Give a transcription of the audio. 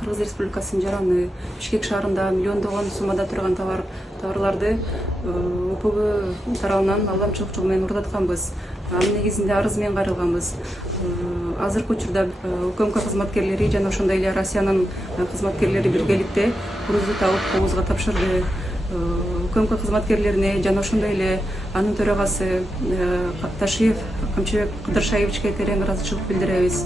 Кыргыз Республикасынын жараны Бишкек шаарында миллиондогон суммада турган товарларды УПБ тарабынан алдамчылык жол менен урдатканбыз. Анын негизинде арыз менен кайрылганбыз. Азыркы учурда УКМК кызматкерлери жана ошондой эле Россиянын кызматкерлери биргеликте грузду табып кобузга тапшырды. УКМК кызматкерлерине жана ошондой эле анын төрагасы Ташиев Камчыбек Кыдыршаевичке терең ыраазычылык билдиребиз.